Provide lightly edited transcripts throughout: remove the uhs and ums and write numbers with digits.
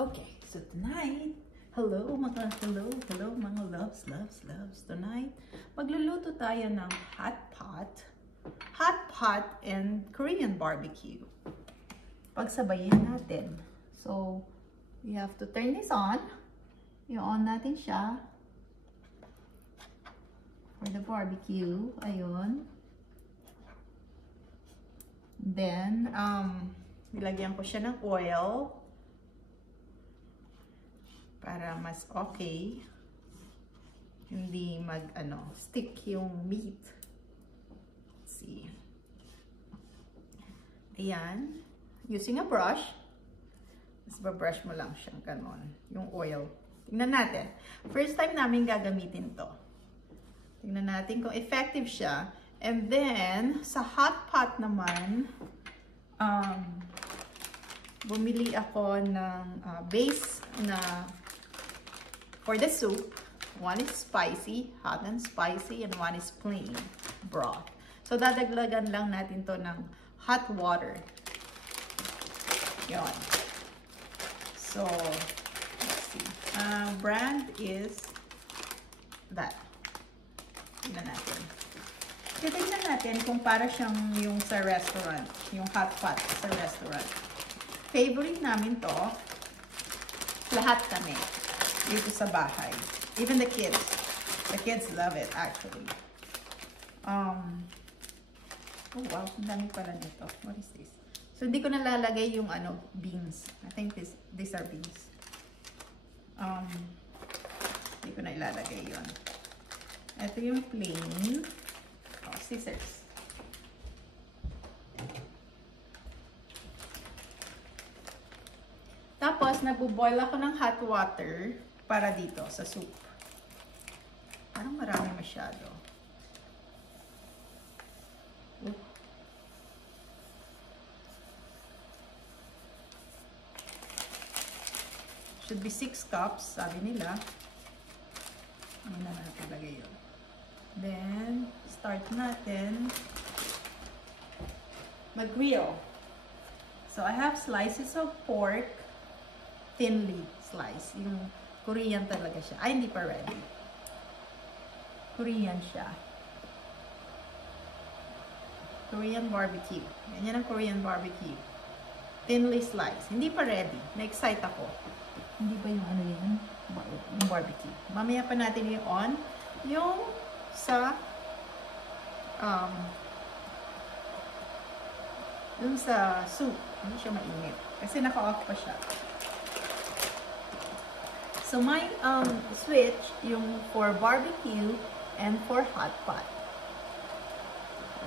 Okay, so tonight, hello mga loves. Tonight, magluluto tayo ng hot pot and Korean barbecue. Pagsabayin natin. So, we have to turn this on. I-on natin siya for the barbecue. Ayun. Then, nilagyan ko siya ng oil para mas okay, hindi stick yung meat. Let's see. Ayan. Using a brush. Mas ba-brush mo lang siyang ganon. Yung oil. Tingnan natin. First time namin gagamitin to. Tingnan natin kung effective siya. And then, sa hot pot naman, bumili ako ng base na for the soup. One is spicy, hot and spicy, and one is plain broth. So, dadaglagan lang natin to ng hot water. Yun. So, let's see. Brand is that. Tingnan natin. Titignan natin kung para siyang yung sa restaurant, yung hot pot sa restaurant. Favorite namin to. Lahat kami dito sa bahay. Even the kids. The kids love it actually. Oh wow, ang dami pala nito. What is this? So hindi ko nalalagay yung beans. I think these are beans. Hindi ko na ilalagay yun. Ito yung plain. Oh, scissors. Tapos, nagbo-boil ako ng hot water para dito sa soup. Parang marami masyado. Should be 6 cups, sabi nila. Hindi na natin lagay yun. Then, start natin mag-grill. So, I have slices of pork, thinly sliced. Yung Korean talaga siya. Ay, hindi pa ready. Korean siya. Korean barbecue. Yan ang Korean barbecue. Thinly sliced. Hindi pa ready. Na-excite ako. Hindi ba yung yan? Yung barbecue. Mamaya pa natin i-on yung sa dun sa soup. Hindi siya mainit. Kasi naka-off pa siya. So, my switch yung for barbecue and for hot pot.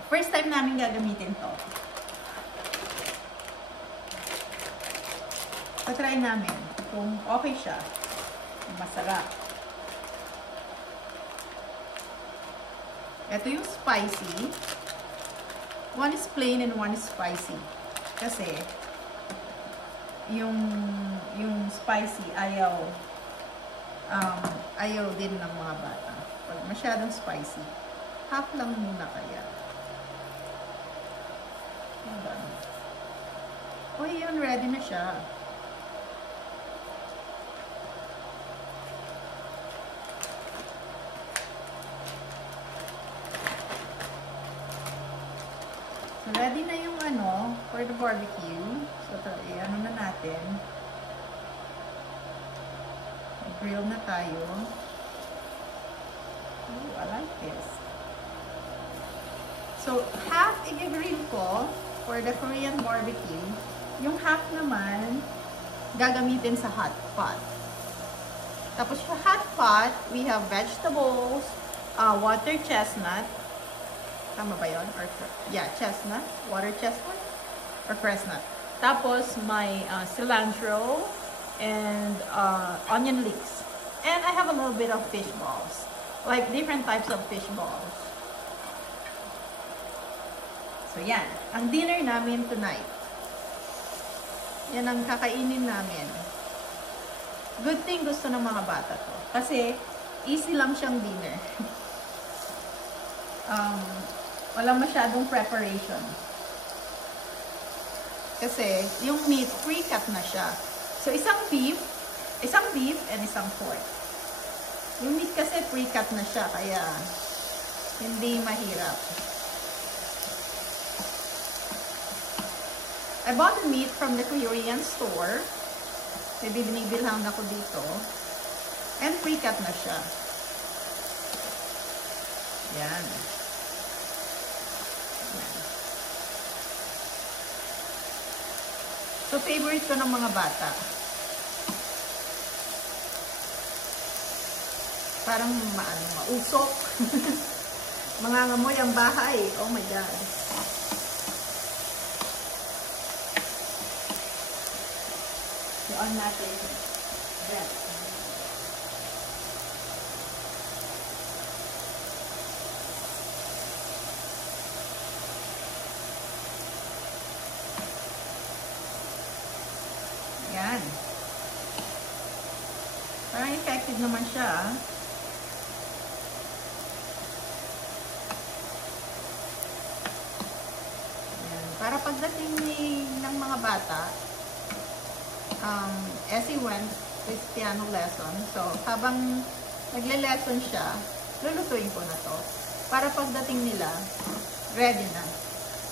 First time namin gagamitin to. Patry namin kung okay siya. Masarap. Ito yung spicy. One is plain and one is spicy. Kasi, yung spicy ayaw din ng mga bata. Pag masyadong spicy, half lang muna kaya. Oh, yun, ready na siya. So, ready na yung for the barbecue. So, ano na natin. Grill na tayo. Oh, I like this. So, half i-grill ko for the Korean barbecue. Yung half naman, gagamitin sa hot pot. Tapos, sa hot pot, we have vegetables, water chestnut. Tama ba yun? Or, yeah, chestnut. Water chestnut. Or chestnut. Tapos, may cilantro and onion leeks. And I have a little bit of fish balls. Like, different types of fish balls. So, yan. Ang dinner namin tonight. Yan ang kakainin namin. Good thing gusto ng mga bata to. Kasi, easy lang siyang dinner. Walang masyadong preparation. Kasi, yung meat, pre-cut na siya. So, isang beef, and isang pork. Yung meat kasi pre-cut na siya, kaya hindi mahirap. I bought the meat from the Korean store. May binibilhan ako dito. And pre-cut na siya. Yan. Yan. So, favorite ko ng mga bata. Parang mausok. Mangangamoy ang bahay. Oh my God. On natin. Yan. Yan. Parang effective naman siya. Yan. Para pagdating ng mga bata, Essie went with piano lesson. So, habang nagle-lesson siya, lulutuin ko na to. Para pagdating nila, ready na.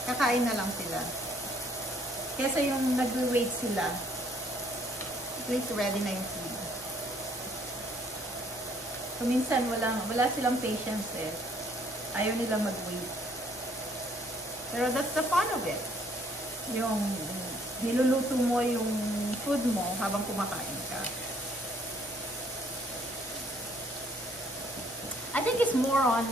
Kakain na lang sila. Kesa yung nag-wait sila, at least ready na yung food. So, minsan wala silang patience eh. Ayaw nilang mag-wait. Pero that's the fun of it. Yung niluluto mo yung food mo habang kumakain ka. I think it's more on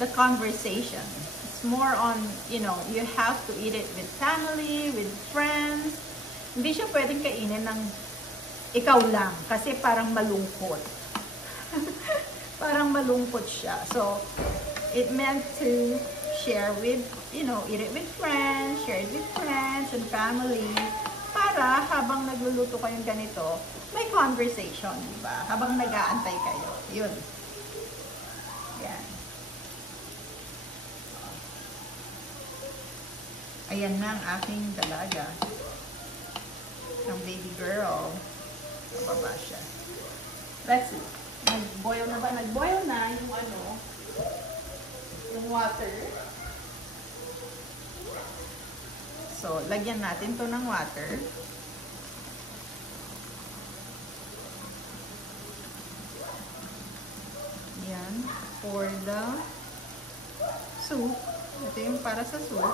the conversation. It's more on, you know, you have to eat it with family, with friends. Hindi siya pwedeng kainin ng ikaw lang kasi parang malungkot. Parang malungkot siya. So, it meant to share with, you know, eat it with friends, share it with friends and family, para habang nagluluto kayong ganito, may conversation, di ba? Habang nag-aantay kayo. Yun. Yan. Ayan na ang aking dalaga. Ang baby girl. Bababa siya. Let's see. Nag-boil na ba? Nag-boil na yung ano, yung water. So, lagyan natin to ng water. Yan. For the soup. Ito yung para sa soup.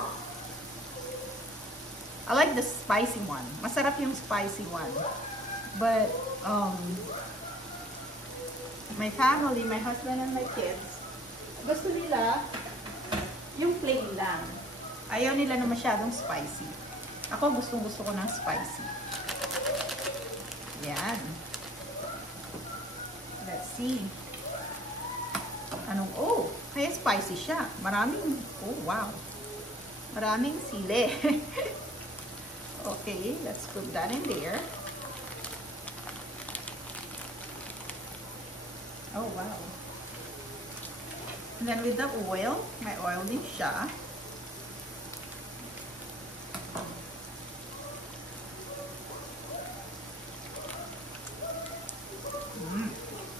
I like the spicy one. Masarap yung spicy one. But, my family, my husband and my kids, gusto nila yung plain lang. Ayaw nila na masyadong spicy. Ako gustong-gusto ko ng spicy. Yan. Let's see. Anong, oh, kaya spicy siya. Maraming, oh wow. Maraming sili. Okay, let's put that in there. Oh wow. And then with the oil, may oil din siya.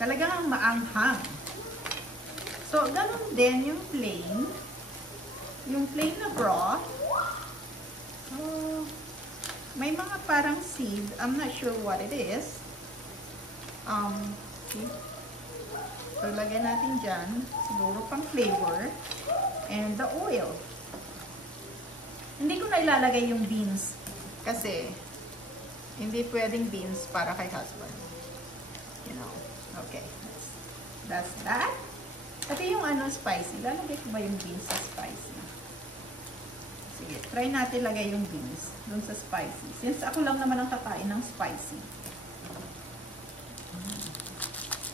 Talagang maanghang. So, ganun din yung plain. Yung plain na broth. So, may mga parang seed. I'm not sure what it is. See? So, lagyan natin dyan. Siguro pang flavor. And the oil. Hindi ko na ilalagay yung beans. Kasi, hindi pwedeng beans para kay husband. You know. Okay. That's that. Ito yung ano, spicy. Lalagay ko ba yung beans sa spicy? Sige, try natin lagay yung beans dun sa spicy. Since ako lang naman ang kakain ng spicy.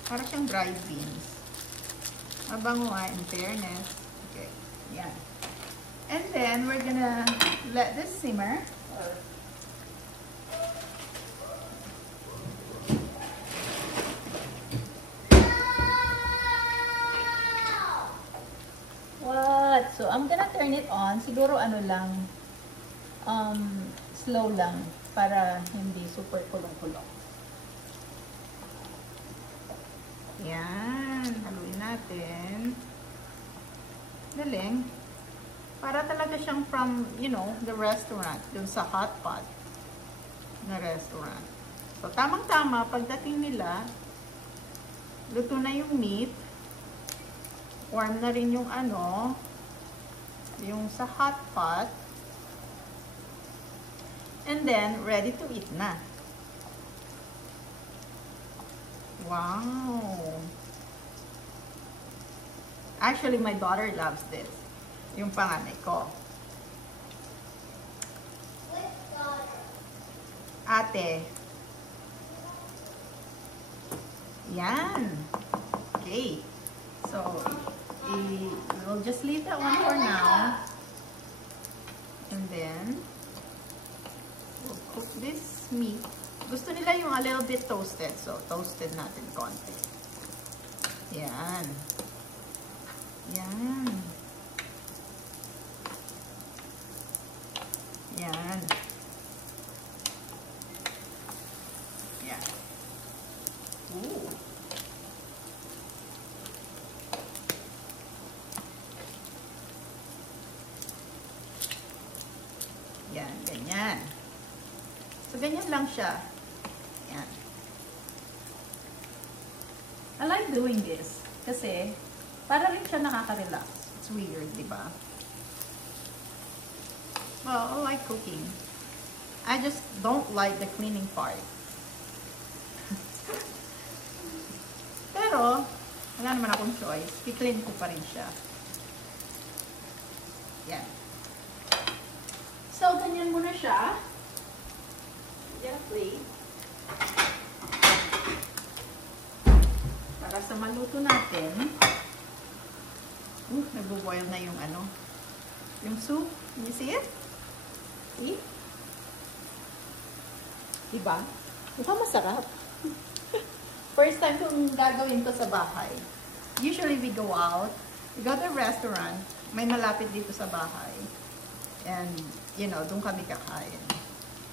Para siyang dried beans. Mabango in fairness. Okay, yan. And then, we're gonna let this simmer. So, I'm gonna turn it on. Siguro ano lang, slow lang. para hindi super kulong-kulong. Yan, haluin natin. Galing. Para talaga siyang from, you know, the restaurant, dun sa hot pot na restaurant. So, tamang-tama, pagdating nila, luto na yung meat, warm na rin yung ano, yung sa hot pot, and then, ready to eat na. Wow! Actually, my daughter loves this. Yung panganay ko. Which daughter? Ate. Yan. Okay. So, we'll just leave that one for now. And then, we'll cook this meat. Gusto nila yung a little bit toasted. So, toasted natin konti. Yan. Yan. Yan. Yan. Ooh. Yan, ganyan. So, ganyan lang siya. Yan. I like doing this kasi para rin siya nakaka-relax. It's weird, di ba? Well, I like cooking. I just don't like the cleaning part. Pero, wala naman akong choice. I-clean ko pa rin siya. Yan. So, ganyan muna siya. Get a plate. Para sa maluto natin. Nagbo-boil na yung ano. Yung soup. Can you see it? See? Diba? Diba masarap? First time kong gagawin ko sa bahay. Usually we go out. We go to a restaurant. May malapit dito sa bahay. And, you know, doon kami kakain.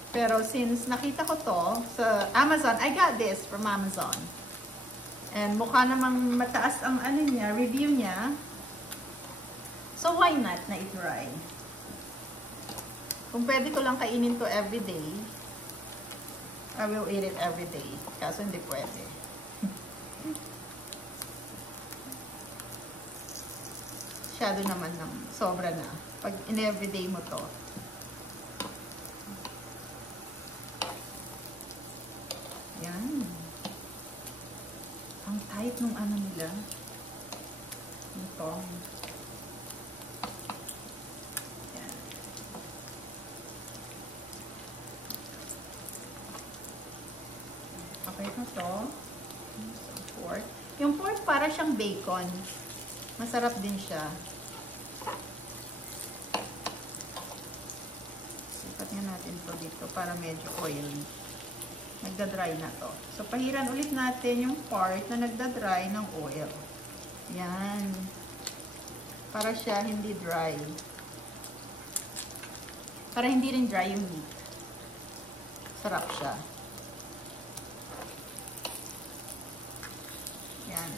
Pero since nakita ko to sa Amazon, I got this from Amazon. And mukha namang mataas ang ano niya, review niya. So why not na i-try? Kung pwede ko lang kainin to everyday, I will eat it everyday. Kaso hindi pwede. Masyado naman ng sobra na. Pag in-everyday mo to. Yan. Ang tight nung ano nila. Ito. Yan. Okay na to. Pork. Yung pork para siyang bacon. Masarap din siya. Sipat nga natin to dito para medyo oily. Nagda-dry na to. So, pahiran ulit natin yung part na nagda-dry ng oil. Yan. Para siya hindi dry. Para hindi rin dry yung meat. Sarap siya. Yan.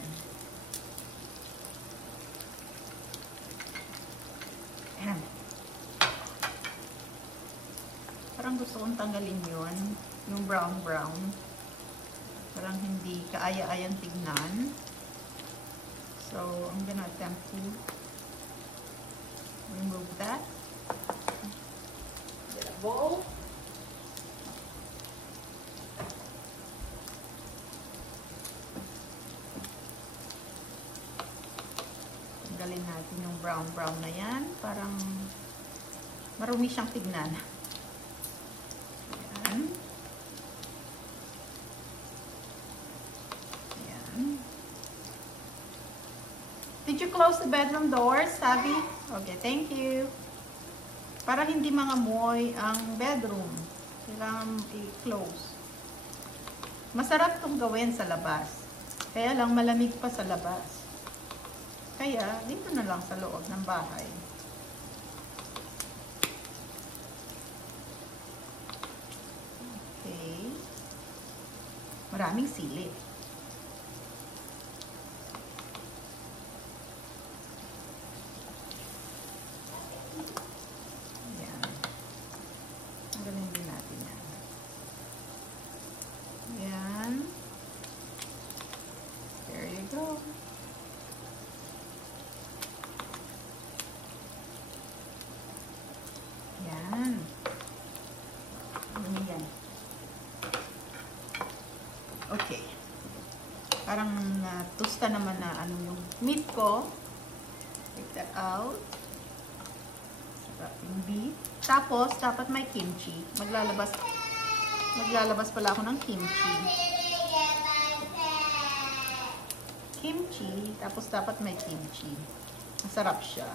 Yan. Parang gusto kong tanggalin yun. Yung brown-brown. Parang hindi kaaya-ayang tignan. So, I'm gonna attempt to remove that. Get a bowl. Tanggalin natin yung brown-brown na yan. Parang marumi siyang tignan. Yan. Did you close the bedroom doors, Sabi? Okay, thank you. Para hindi mangamoy ang bedroom. Kailangan i-close. Masarap itong gawin sa labas. Kaya lang malamig pa sa labas. Kaya dito na lang sa loob ng bahay. Maraming sili. Yan. Ganun din natin yan. Yan. There you go. Yan. Yan. Okay. Parang tusta naman na ano yung meat ko. Take that out. Sarap yung beef. Tapos, dapat may kimchi. Maglalabas pala ako ng kimchi. Kimchi. Tapos, dapat may kimchi. Masarap siya.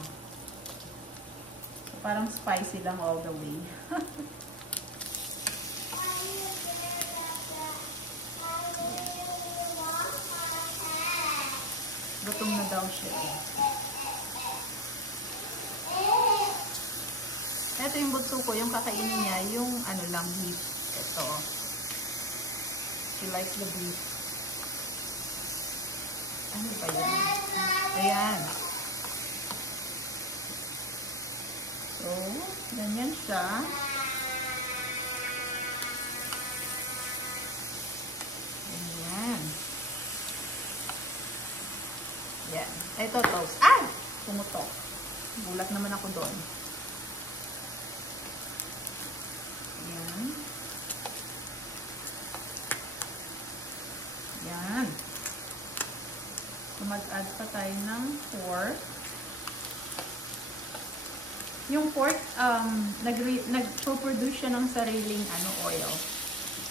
So, parang spicy lang all the way. Gutom na daw siya. Ito yung bunso ko, yung kakainin niya, yung ano lang, beef. Ito. She likes the beef. Ano ba yan? Ayan. So, ganyan siya. Ayan. Yan. Ito, toast. Ah! Pumutok. Bulat naman ako doon. Yan. Yan. So, mag-add pa tayo ng pork. Yung pork, nag-produce siya ng sariling oil.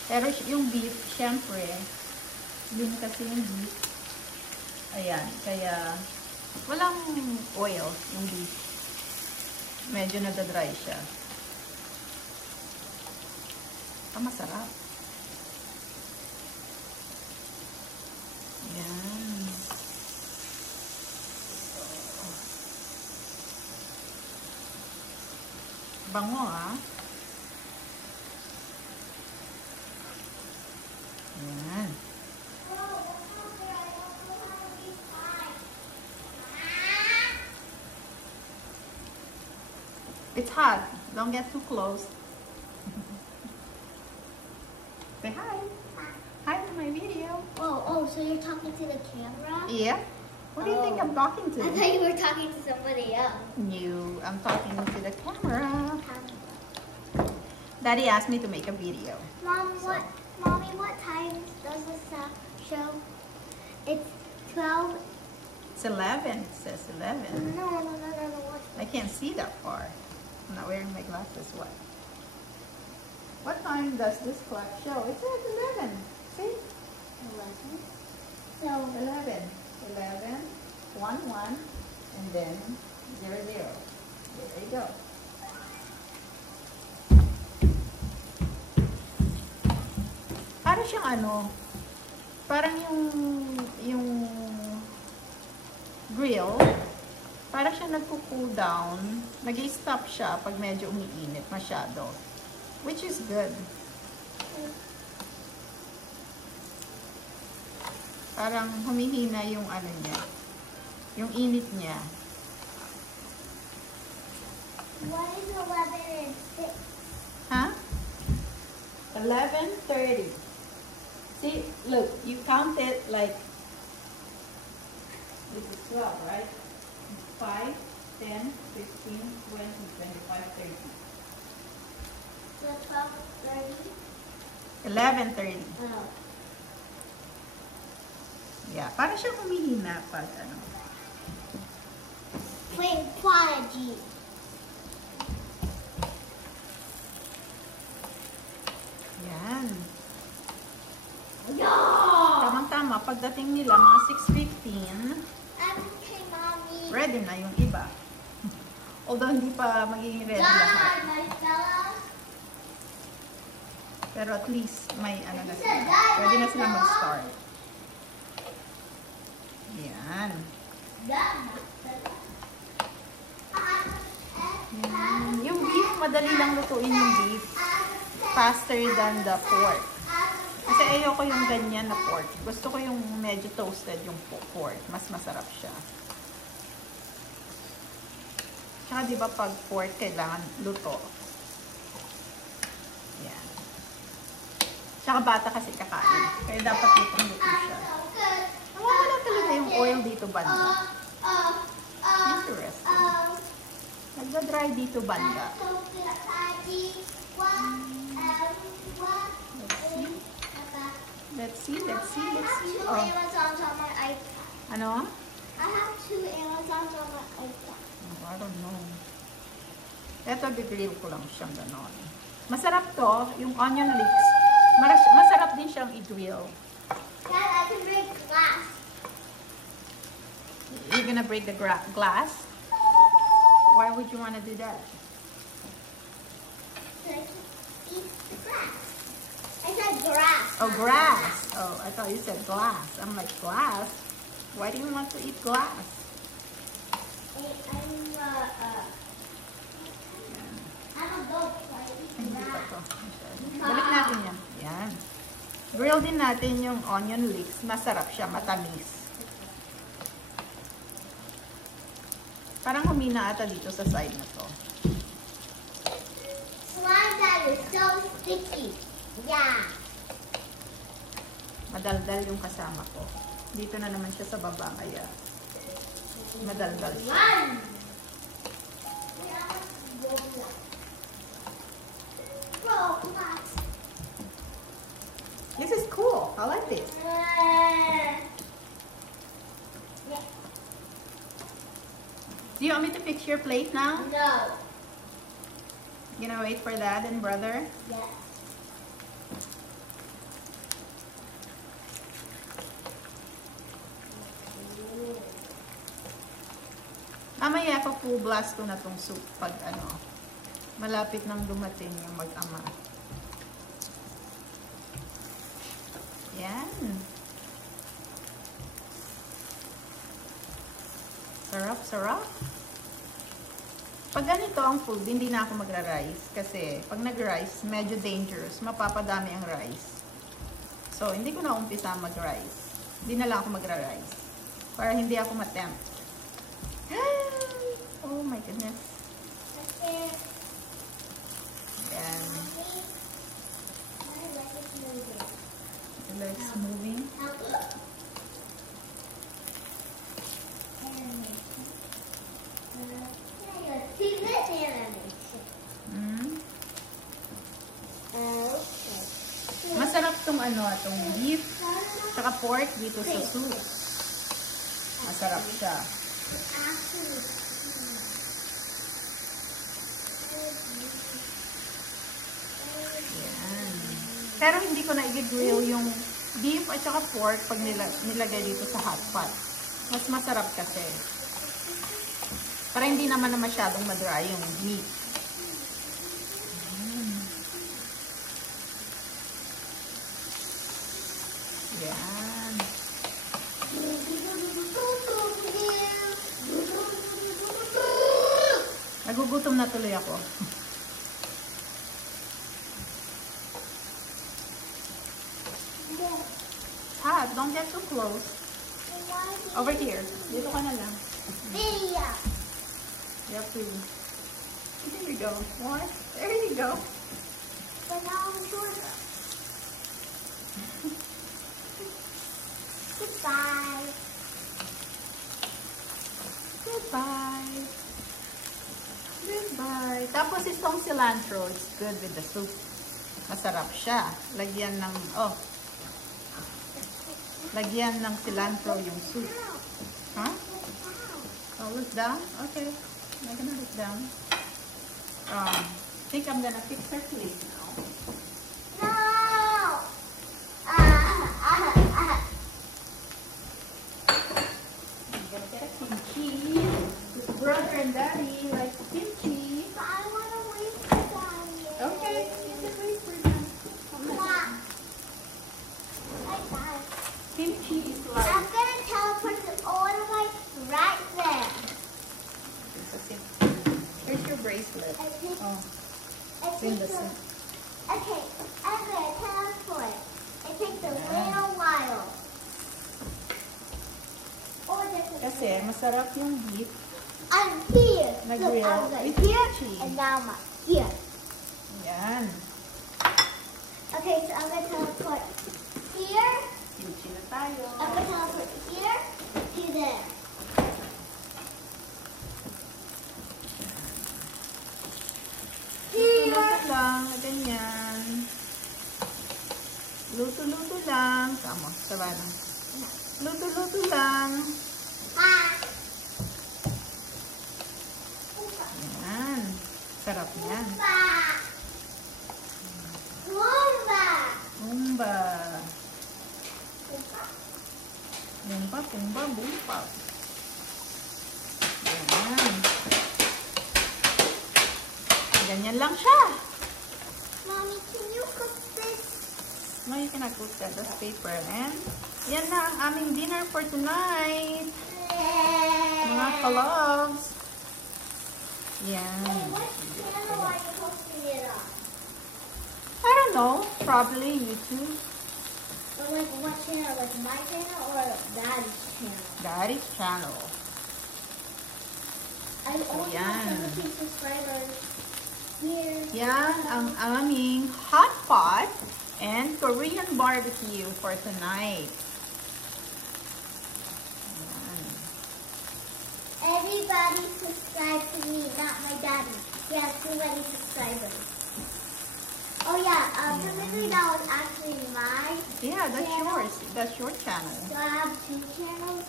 Pero yung beef, syempre, din kasi yung beef. Ayan, kaya walang oil yung beef. Medyo nadadry siya. Masarap. Ayan. Bango ah. Ayan. It's hot. Don't get too close. Say hi. Hi to my video. Oh, so you're talking to the camera? Yeah. What do you think I'm talking to? I thought you were talking to somebody else. You. I'm talking to the camera. Daddy asked me to make a video. Mommy, what time does this show? It's 12. It's 11. It says 11. No. I can't see that far. I'm not wearing my glasses. What time does this clock show? It says 11. See? 11. So 11. 11. 1, 1. And then 0, 0. There you go. Parang siyang parang yung grill, parang siya nagko-cool down, nag-stop siya pag medyo umiinit masyado, which is good. Parang humihina yung niya, yung init niya. what is 11 and 6? Huh? 11:30. See, look, you count it like this is 12, right? 5, 10, 15, 20, 25, 30. So 12:30? 11:30. Oh. Yeah, parang siya humihina pag Wait, Prodigy. Yan. No! Tamang-tama, pagdating nila, mga 6:15, Okay, Mommy. ready na yung iba. Although hindi pa magiging ready lahat. Dad, Marcella. Pero at least may na You sila. said Dad, Ready na sila Marcella? mag-start. Yan. Dad, Marcella. Yan. Yung beef, madali lang lutuin yung beef. Faster than the pork. Kasi ayoko yung ganyan na pork. Gusto ko yung medyo toasted yung pork. Mas masarap siya. Tsaka di ba pag pork, kailangan luto. Yan. Tsaka bata kasi kakain. Kaya dapat lutong-luto siya. Wala talaga yung oil dito banda. Interesting. Nagda-dry dito banda. Let's see. Oh. Amazons on my iPad. Ano? I have 2 Amazons on my iPad. Oh, I don't know. Ito, bigrill ko lang siyang ganon. Masarap to, yung onion leeks. Masarap din siyang i-grill. Dad, I can break glass. You're gonna break the glass? Why would you want to do that? So I can eat the grass. I said grass. Oh, grass. Oh, I thought you said glass. I'm like, glass? Why do you want to eat glass? I'm a goat, so I eat Hindi pa grass. to. Balik natin yan. Yan. Grill din natin yung onion leeks. Masarap siya, matamis. Parang humina ata dito sa side na to. Slime that is so sticky. Yeah. Madaldal yung kasama ko. Dito na naman siya sa baba, kaya madaldal siya. Run! This is cool. I like this. Do you want me to fix your plate now? No. You gonna wait for Dad and brother? Yes. Mamaya pa po blast ko na tong soup pag ano, malapit nang dumating yung mag-ama. Yan. Sarap, sarap. Pag ganito ang food, hindi na ako magra-rice. Kasi pag nag-rice, medyo dangerous. Mapapadami ang rice. So, hindi ko na umpisa mag-rice. Hindi na lang ako magra-rice. Para hindi ako matempt. Oh my goodness. Yan. It looks moving. See this animation. Mm. Okay. Masarap tong ano, tong beef, tsaka pork dito sa soup. Masarap siya. Yan. Pero hindi ko na i-grill yung beef at saka pork pag nilagay dito sa hot pot. Mas masarap kasi. Para hindi naman na masyadong madry yung meat. Yan. Nagugutom na tuloy ako. Hot, don't get too close. Over here. Dito ka na lang. Video. Yep, please. There you go. What? There you go. But now I'm shorter. Goodbye. Goodbye. Goodbye. Tapos itong cilantro, it's good with the soup. Masarap siya. Lagyan ng, lagyan ng cilantro yung soup. Huh? Oh, look down? Okay. I'm gonna look down. I think I'm gonna fix her plate now. No. I'm gonna get a kimchi. With brother and daddy like kimchi. But I want to wait for Daddy. Okay, you can wait for them. Come on. Bye bye. Kimchi is I'm like gonna teleport to all the way right there. here's your bracelet. I think. Oh, I it's in think the sink. Okay, I'm gonna teleport. I take the masarap yung beef. I'm here. Na Look, grill I'm like with here, kimchi. and now I'm here. Yan. Okay, so I'm gonna teleport here. Kimchi na tayo. I'm gonna teleport here to there. Here. Luto lang, ganyan. Luto-luto lang. Tama, sabi lang. Luto-luto lang. Ah. Yan. Sarap yan. Lumba. Bumba. Bumba, bumba, bumba. Yan. Ganyan lang siya. Mommy, can you cook this? No, you cannot cook that. That's paper. And yan na ang aming dinner for tonight. Mga ka-loves. Yan. Hey, what channel are you posting it on? I don't know. Probably YouTube. But like what channel? Like my channel or Daddy's channel? Daddy's channel. I only Ayan. have 17 subscribers here. Yan ang aming hot pot and Korean barbecue for tonight. Yan. Everybody subscribe to me, not my daddy. He has too many subscribers. Oh yeah, technically that was actually my Yeah, that's channel. yours. That's your channel. So I have 2 channels.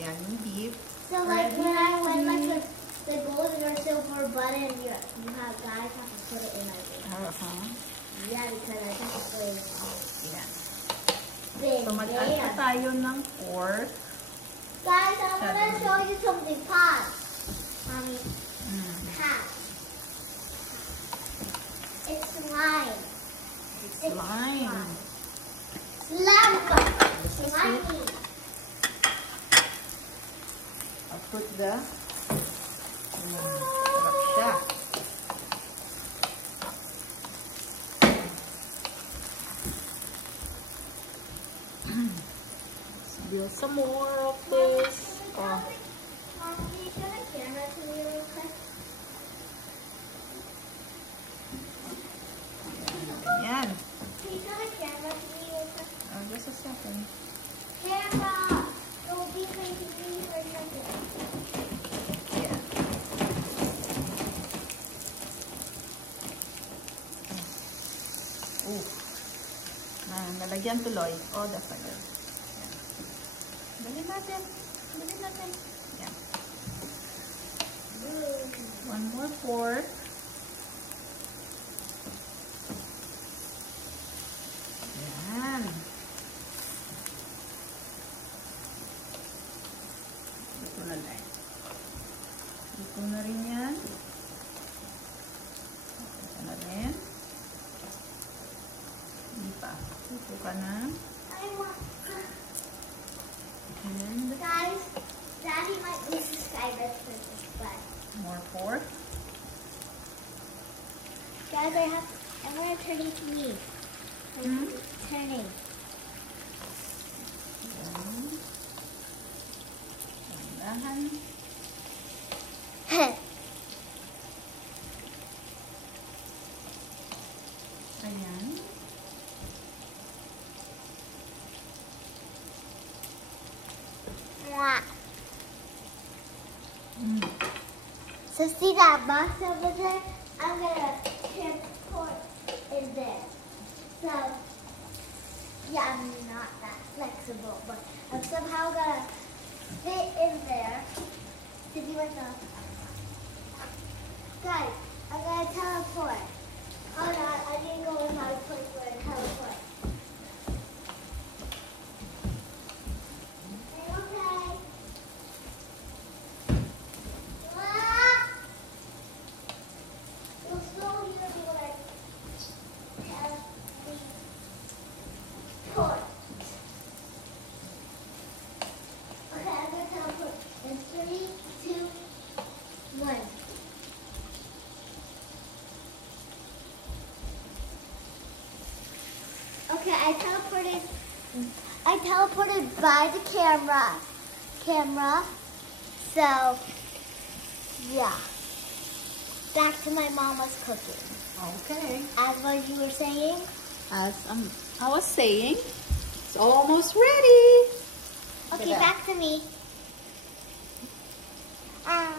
Yan yung beef. So like when I went like the golden or silver button, you have guys have to put it in like this. Yeah, because I have to put it Yan. big. So mag-add na tayo ng pork. Guys, I'm gonna show you something. Pause. Mommy, pause. It's slime. It's lime. Slime. This is it. Slimy. I'll put the sarap siya. Let's build some more of this. Oh, Mom, can you show the camera to me real quick? yan. Can you show the camera to me real quick? Oh, just a second. Camera! Don't be crazy me for a second. Yeah. Oh. Nalagyan tuloy. Oh, that's a good. Yan. Dalhin natin. Dalhin natin. Yan. One more pork. Yan. Ito na lang. Ito na rin yan. Ito na rin. Hindi pa. Ito ka na. I want... And Guys, Daddy might be subscribers for this, but... more pork. Guys, I'm gonna turn it to me. Turning. Yan. Dahan. Ayan. So see that box over there? I'm gonna transport in there. So yeah, I'm not that flexible, but I'm somehow gonna fit in there to be like a guys. I'm gonna teleport. Hold on, I didn't go in my place where I teleport. Okay. You'll slowly be like teleport. Okay, I'm gonna teleport in 3, 2, 1. Okay, I teleported by the camera. camera. So, yeah. Back to my mama's cooking. Okay. As what you were saying? As I was saying, it's almost ready. Okay, that. back to me. I'm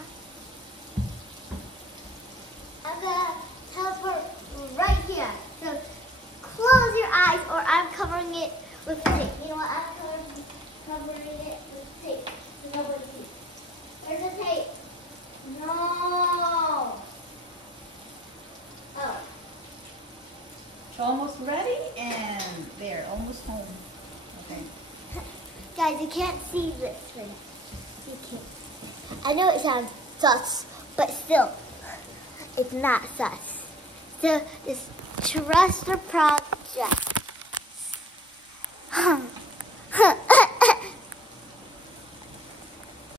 gonna teleport right here. So close your eyes or I'm covering it with tape. You know what? I'm covering it with tape. So nobody sees. There's the tape. No. Oh. It's almost ready and they're almost home. Okay. Guys, you can't see this right now. You can't. I know it sounds sus, but still, it's not sus. So, just trust the project.